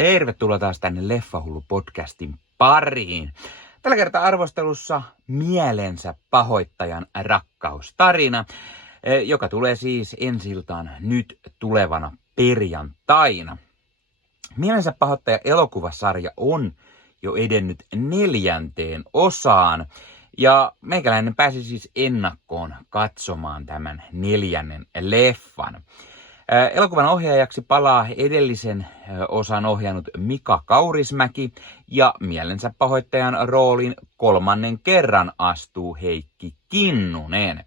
Tervetuloa taas tänne Leffahullu-podcastin pariin. Tällä kertaa arvostelussa mielensä pahoittajan rakkaustarina, joka tulee siis ensi-iltaan nyt tulevana perjantaina. Mielensä pahoittaja elokuvasarja on jo edennyt 4. osaan ja meikäläinen pääsi siis ennakkoon katsomaan tämän 4. leffan. Elokuvan ohjaajaksi palaa edellisen osan ohjannut Mika Kaurismäki ja mielensä pahoittajan roolin 3. kerran astuu Heikki Kinnunen.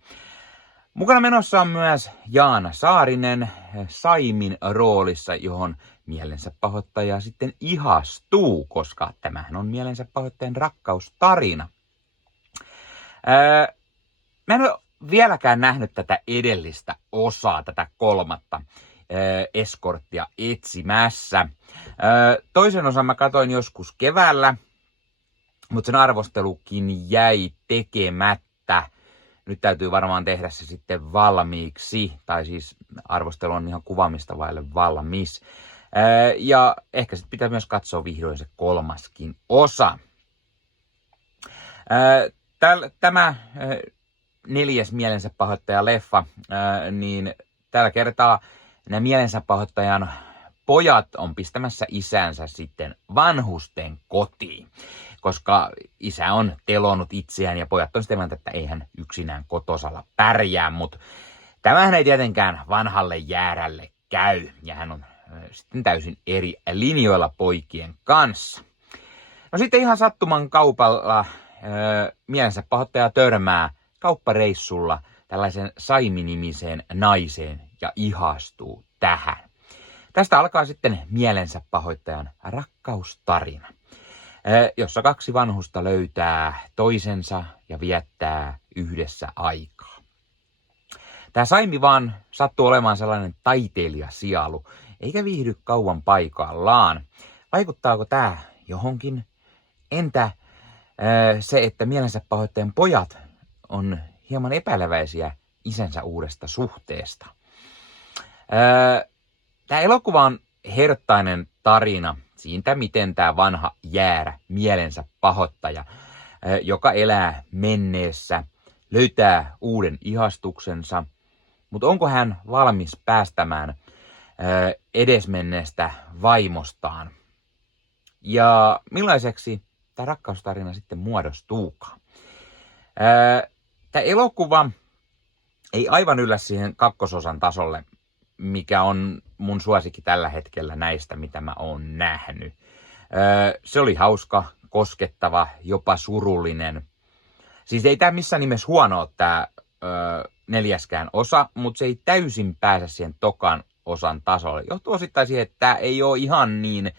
Mukana menossa on myös Jaana Saarinen Saimin roolissa, johon mielensä pahoittaja sitten ihastuu, koska tämähän on mielensä pahoittajan rakkaustarina. Mä en ole vieläkään nähnyt tätä edellistä osaa, tätä 3. eskorttia etsimässä. Toisen osan mä katsoin joskus keväällä, mutta sen arvostelukin jäi tekemättä. Nyt täytyy varmaan tehdä se sitten valmiiksi, tai siis arvostelu on ihan kuvaamista vaille valmis. Ja ehkä sitten pitää myös katsoa vihdoin se 3. osa. Tämä 4. mielensä pahoittaja leffa, niin tällä kertaa nämä mielensä pahoittajan pojat on pistämässä isänsä sitten vanhusten kotiin, koska isä on telonut itseään ja pojat on sitten, että eihän yksinään kotosalla pärjää, mutta tämähän ei tietenkään vanhalle jäärälle käy ja hän on sitten täysin eri linjoilla poikien kanssa. No sitten ihan sattuman kaupalla mielensä pahoittaja törmää kauppareissulla tällaisen Saimi-nimiseen naiseen ja ihastuu tähän. Tästä alkaa sitten mielensä pahoittajan rakkaustarina, jossa 2 vanhusta löytää toisensa ja viettää yhdessä aikaa. Tämä Saimi vaan sattuu olemaan sellainen taiteilijasialu, eikä viihdy kauan paikallaan. Vaikuttaako tämä johonkin? Entä se, että mielensä pahoittajan pojat on hieman epäileväisiä isänsä uudesta suhteesta? Tämä elokuva on herttainen tarina siitä, miten tämä vanha jäärä mielensä pahoittaja, joka elää menneessä, löytää uuden ihastuksensa, mutta onko hän valmis päästämään edesmenneestä vaimostaan? Ja millaiseksi tämä rakkaustarina sitten muodostuukaan? Tämä elokuva ei aivan yllä siihen 2. osan tasolle, mikä on mun suosikki tällä hetkellä näistä, mitä mä oon nähnyt. Se oli hauska, koskettava, jopa surullinen. Siis ei tämä missään nimessä huono ole tämä 4. osa, mutta se ei täysin pääse siihen 2. osan tasolle. Johtuu osittain siihen, että tämä ei ole ihan niin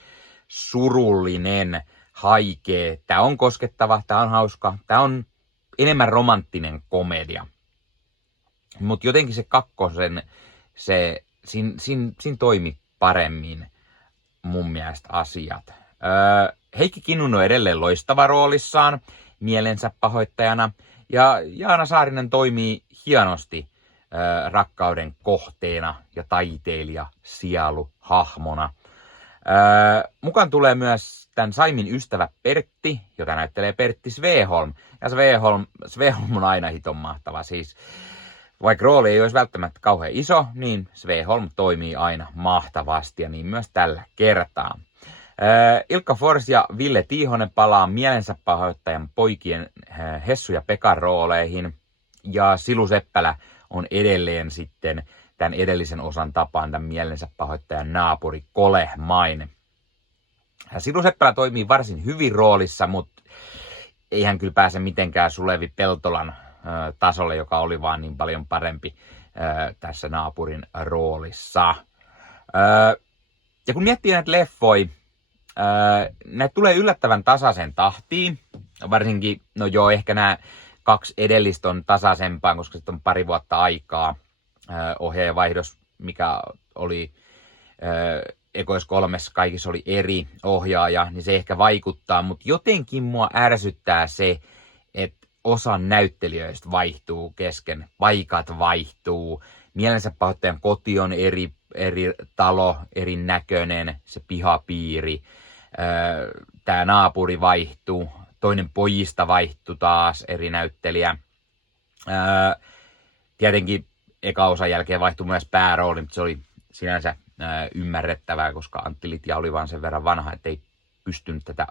surullinen, haikea. Tämä on koskettava, tämä on hauska, tämä on enemmän romanttinen komedia. Mutta jotenkin se 2. Siinä toimi paremmin mun mielestä asiat. Heikki Kinnunen on edelleen loistava roolissaan mielensä pahoittajana. Ja Jaana Saarinen toimii hienosti rakkauden kohteena ja taiteilija sielu hahmona. Mukaan tulee myös tämän Saimin ystävä Pertti, jota näyttelee Pertti Svedholm. Ja Svedholm on aina hiton mahtava. Siis, vaikka rooli ei olisi välttämättä kauhean iso, niin Svedholm toimii aina mahtavasti ja niin myös tällä kertaa. Ilkka Fors ja Ville Tiihonen palaa mielensä pahoittajan poikien Hessu ja Pekan rooleihin. Ja Silu Seppälä on edelleen sitten tämän edellisen osan tapaan tämän mielensä pahoittajan naapuri Kolehmainen. Silu Seppälä toimii varsin hyvin roolissa, mutta ei hän kyllä pääse mitenkään Sulevi Peltolan tasolle, joka oli vaan niin paljon parempi tässä naapurin roolissa. Ja kun miettii näitä leffoja, näitä tulee yllättävän tasaisen tahtiin. Varsinkin, no joo, ehkä nämä 2 edellistä on tasaisempaa, koska sitten on pari vuotta aikaa. Ohjaajavaihdos, mikä oli ekois 3 kaikissa oli eri ohjaaja, niin se ehkä vaikuttaa, mutta jotenkin mua ärsyttää se, että osa näyttelijöistä vaihtuu kesken, paikat vaihtuu, mielensä pahoittajan koti on eri eri talo, erinäköinen, se pihapiiri. Tää naapuri vaihtui, toinen pojista vaihtui taas, eri näyttelijä. Tietenkin eka osan jälkeen vaihtui myös päärooli, mutta se oli sinänsä ymmärrettävää, koska Antti Litja oli vaan sen verran vanha, että ei pystynyt tätä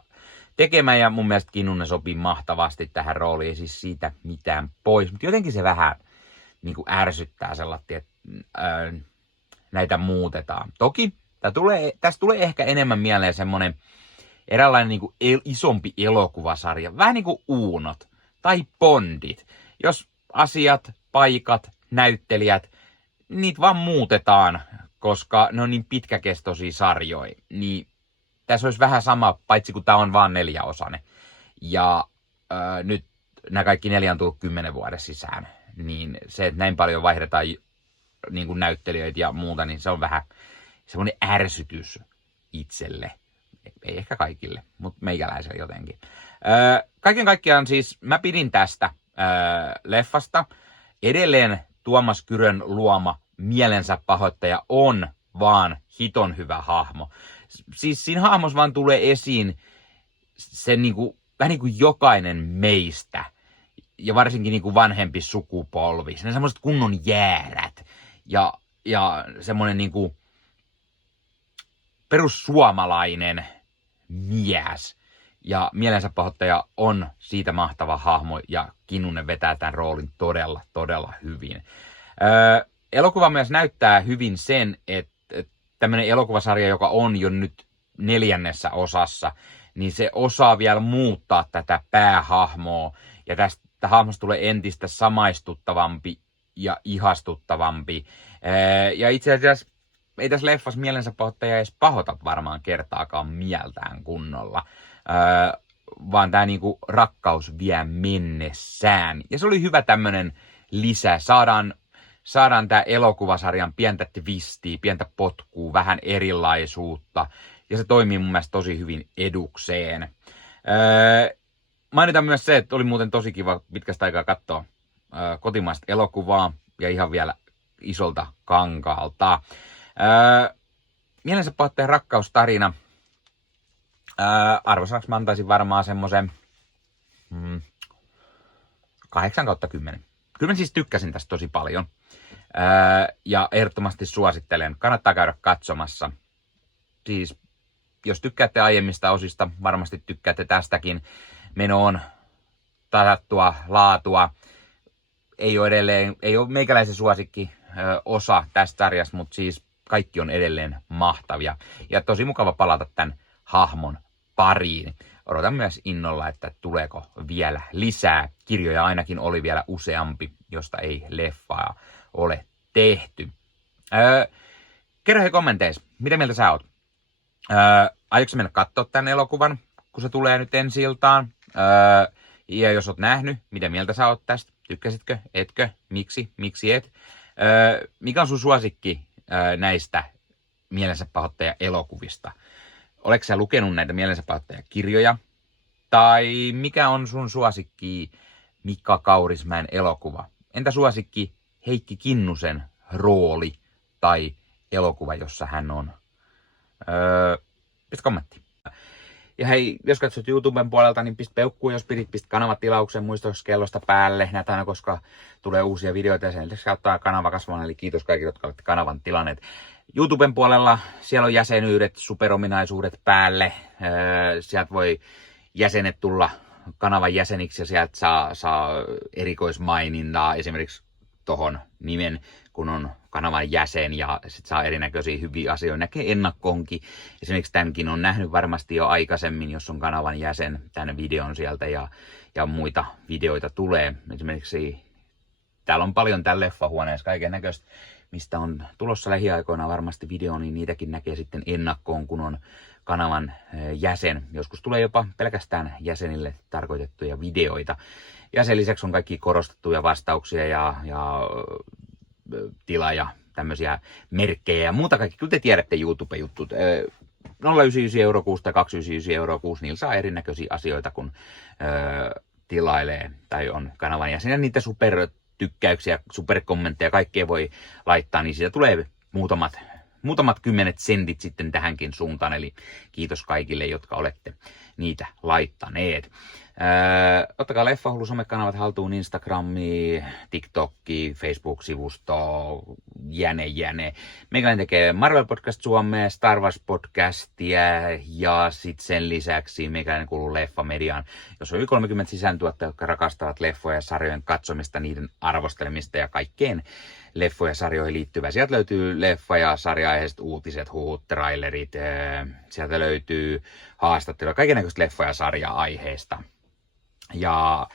tekemään. Ja mun mielestä Kinnunen sopii mahtavasti tähän rooliin, ei siis siitä mitään pois. Mutta jotenkin se vähän niin kuin ärsyttää sellainen, että näitä muutetaan. Toki tästä tulee ehkä enemmän mieleen semmonen eräänlainen niin kuin isompi elokuvasarja. Vähän niin kuin Uunot tai Bondit. Jos asiat, paikat, näyttelijät, niitä vaan muutetaan, koska ne on niin pitkäkestoisia sarjoja. Niin tässä olisi vähän sama, paitsi kun tämä on vaan 4-osainen. Ja nyt nämä kaikki 4 on tullut 10 vuoden sisään. Niin se, että näin paljon vaihdetaan niin kuin näyttelijöitä ja muuta, niin se on vähän semmoinen ärsytys itselle. Ei ehkä kaikille, mutta meikäläiselle jotenkin. Kaiken kaikkiaan siis mä pidin tästä leffasta. Edelleen Tuomas Kyrön luoma mielensä pahoittaja on vaan hiton hyvä hahmo. Siis siinä hahmossa vaan tulee esiin se niinku, vähän niin kuin jokainen meistä. Ja varsinkin niinku vanhempi sukupolvi. Ne semmoiset kunnon jäärät. Ja semmoinen niinku perussuomalainen mies. Ja mielensä pahoittaja on siitä mahtava hahmo ja Kinnunen vetää tämän roolin todella, todella hyvin. Elokuva myös näyttää hyvin sen, että tämmöinen elokuvasarja, joka on jo nyt 4. osassa, niin se osaa vielä muuttaa tätä päähahmoa. Ja tästä hahmosta tulee entistä samaistuttavampi ja ihastuttavampi. Ja itse asiassa ei tässä leffassa mielensä pahoittaja edes pahota varmaan kertaakaan mieltään kunnolla. Vaan tämä niinku rakkaus vie mennessään. Ja se oli hyvä tämmönen lisä. Saadaan tämä elokuvasarjan pientä twistiä, pientä potkua, vähän erilaisuutta. Ja se toimii mun mielestä tosi hyvin edukseen. Mainitaan myös se, että oli muuten tosi kiva pitkästä aikaa katsoa kotimaista elokuvaa. Ja ihan vielä isolta kankaalta. Mielensä pahoittajan rakkaustarina. Arvosanaksi mä antaisin varmaan semmoisen 8/10. Kyllä mä siis tykkäsin tästä tosi paljon. Ja ehdottomasti suosittelen. Kannattaa käydä katsomassa. Siis jos tykkäätte aiemmista osista, varmasti tykkäätte tästäkin. Meno on tasattua laatua. Ei ole meikäläisen suosikki osa tästä sarjasta, mutta siis kaikki on edelleen mahtavia. Ja tosi mukava palata tämän hahmon pariin. Odotan myös innolla, että tuleeko vielä lisää. Kirjoja ainakin oli vielä useampi, josta ei leffaa ole tehty. Kerro he kommenteissa, mitä mieltä sä oot? Aiotko mennä katsoa tämän elokuvan, kun se tulee nyt ensi iltaan? Ja jos oot nähnyt, mitä mieltä sä oot tästä? Tykkäsitkö? Etkö? Miksi et? Mikä on sun suosikki näistä mielensä pahoittaja elokuvista? Oletko sä lukenut näitä mielensä pahoittaja kirjoja? Tai mikä on sun suosikki Mika Kaurismäen elokuva? Entä suosikki Heikki Kinnusen rooli tai elokuva, jossa hän on? Pistä kommentti. Ja hei, jos katsot YouTuben puolelta, niin pistä peukkuun, jos pistä kanavatilauksen muistoskellosta päälle. Näitä aina, koska tulee uusia videoita ja sen lisäksi kauttaa kanava kasvamaan. Eli kiitos kaikille, jotka olette kanavan tilanneet. YouTuben puolella siellä on jäsenyydet, superominaisuudet päälle. Sieltä voi jäsenet tulla kanavan jäseniksi ja sieltä saa erikoismainintaa esimerkiksi tohon nimen, kun on kanavan jäsen ja sit saa erinäköisiä hyviä asioita. Näkee ennakkoonkin. Esimerkiksi tämänkin on nähnyt varmasti jo aikaisemmin, jos on kanavan jäsen, tämän videon sieltä ja muita videoita tulee. Esimerkiksi täällä on paljon tällä leffahuoneessa kaiken näköistä, mistä on tulossa lähiaikoina varmasti video, niin niitäkin näkee sitten ennakkoon, kun on kanavan jäsen. Joskus tulee jopa pelkästään jäsenille tarkoitettuja videoita. Ja sen lisäksi on kaikki korostettuja vastauksia ja tila ja tämmöisiä merkkejä ja muuta kaikki. Kyllä te tiedätte YouTube-juttut. 0,99 € kuussa tai 2,99 € kuussa, niillä saa erinäköisiä asioita, kun tilailee tai on kanavan jäsen. Ja niitä supertykkäyksiä, superkommentteja, kaikkea voi laittaa, niin siitä tulee muutamat muutamat 10 sentit sitten tähänkin suuntaan, eli kiitos kaikille, jotka olette niitä laittaneet. Ottakaa Leffahullu somekanavat haltuun, Instagrami, TikTokki, Facebook-sivusto, jäne. Meikäläinen tekee Marvel Podcast Suomea, Star Wars Podcastia ja sitten sen lisäksi meikäläinen kuuluu Leffamediaan, jos on yli 30 sisääntuottajia, jotka rakastavat leffoja ja sarjojen katsomista, niiden arvostelemista ja kaikkeen leffoja ja sarjoihin liittyvää. Sieltä löytyy leffa- ja sarja-aiheiset uutiset, huut, trailerit, sieltä löytyy haastatteluja, kaikennäköistä leffa- ja sarja-aiheesta. Ja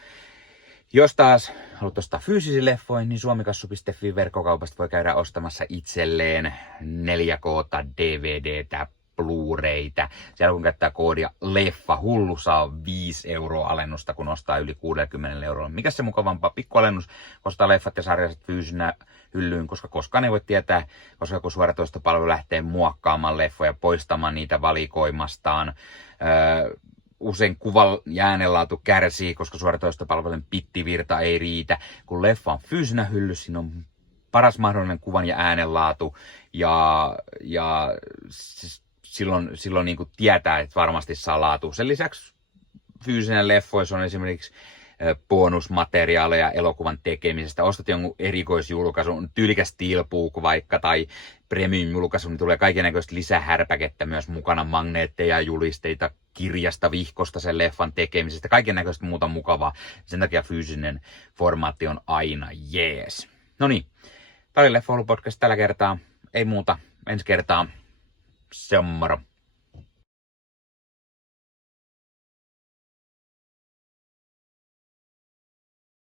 jos taas haluat ostaa fyysisiä leffoja, niin suomikassu.fi verkkokaupasta voi käydä ostamassa itselleen 4K:ta, DVDtä, Blu-raytä. Siellä kun käyttää koodia Leffahullu, saa 5 € alennusta, kun ostaa yli 60 €. Mikä se mukavampaa? Pikkualennus, ostaa leffat ja sarjaiset fyysinä hyllyyn, koska koskaan ei voi tietää, koska kun suoratoistopalvelu lähtee muokkaamaan leffoja, poistamaan niitä valikoimastaan. Usein kuvan ja äänenlaatu kärsii, koska suoratoistopalvelun pittivirta ei riitä. Kun leffa on fyysinä hyllyssä, siinä on paras mahdollinen kuvan ja äänenlaatu ja silloin niin kuin tietää, että varmasti saa laatu. Sen lisäksi fyysinen leffoissa on esimerkiksi bonusmateriaaleja elokuvan tekemisestä. Ostat jonkun erikoisjulkaisun, tyylikäs steelbook vaikka tai premium-julkaisu, niin tulee kaikennäköistä lisähärpäkettä myös mukana, magneetteja, julisteita, kirjasta, vihkosta sen leffan tekemisestä, kaikennäköistä muuta mukavaa. Sen takia fyysinen formaatti on aina jees. Noniin, tää oli Leffahullu podcast tällä kertaa. Ei muuta, ensi kertaa. Se on moro.